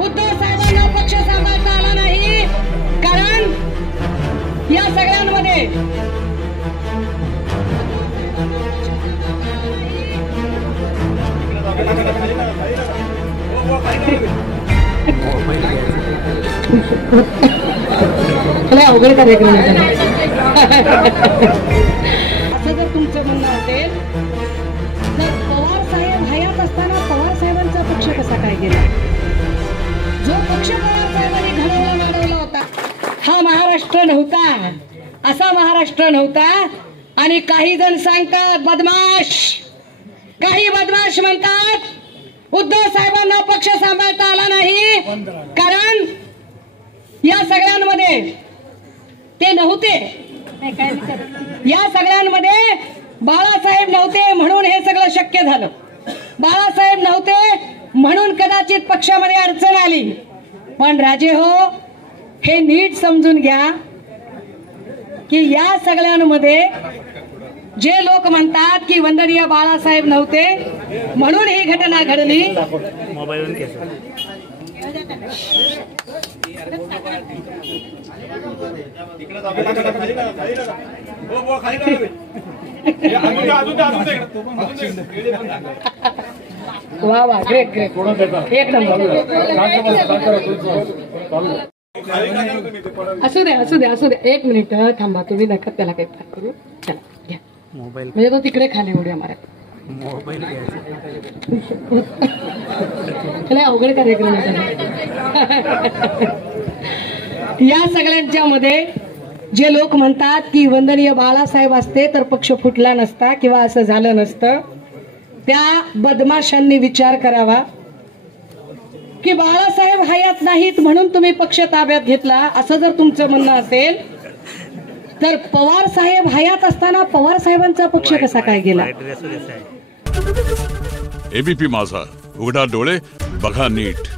उद्धव साहेबांना पक्ष सांभाळता आला नाही, कारण या सगळ्यांमध्ये अवघड कार्यक्रम असं जर तुमचं म्हणणं असेल तर पवार साहेब हयात असताना पवार साहेबांचा पक्ष कसा काय गेला? जो पक्ष पवार साहेबांनी घडवला होता हा महाराष्ट्र नव्हता, असा महाराष्ट्र नव्हता. आणि काही जण सांगतात बदमाश, काही बदमाश म्हणतात उद्धव साहेबांना पक्ष सांभाळता आला नाही, कारण या सगळ्यांमध्ये ते नव्हते. या सगळ्यांमध्ये बाळासाहेब नव्हते म्हणून हे सगळं शक्य झालं. बाळासाहेब नव्हते म्हणून कदाचित पक्षामध्ये अडचण आली. पण राजे हो, हे नीट समजून घ्या की या सगळ्यांमध्ये जे लोक म्हणतात की वंदनीय बाळासाहेब नव्हते म्हणून ही घटना घडली, वा वा, ग्रेट ग्रेट, एक नंबर. असू दे असू दे असू दे, एक मिनिट थांबा, तुम्ही नका त्याला काही फार करू. चला घ्या मोबाईल, म्हणजे तो तिकडे खाली उड्या मारा. मोबाईल अवघड कार्यक्रम या सगळ्यांच्या मध्ये जे लोक म्हणतात की वंदनीय बाळासाहेब असते तर पक्ष फुटला नसता किंवा असं झालं नसतं, त्या बदमाशांनी विचार करावा की बाळासाहेब हयात नाहीत म्हणून तुम्ही पक्ष ताब्यात घेतला. असं जर तुमचं म्हणणं असेल तर पवार साहेब हयात असताना पवार साहेबांचा पक्ष कसा काय गेला? एबीपी माझा, उघडा डोळे बघा नीट.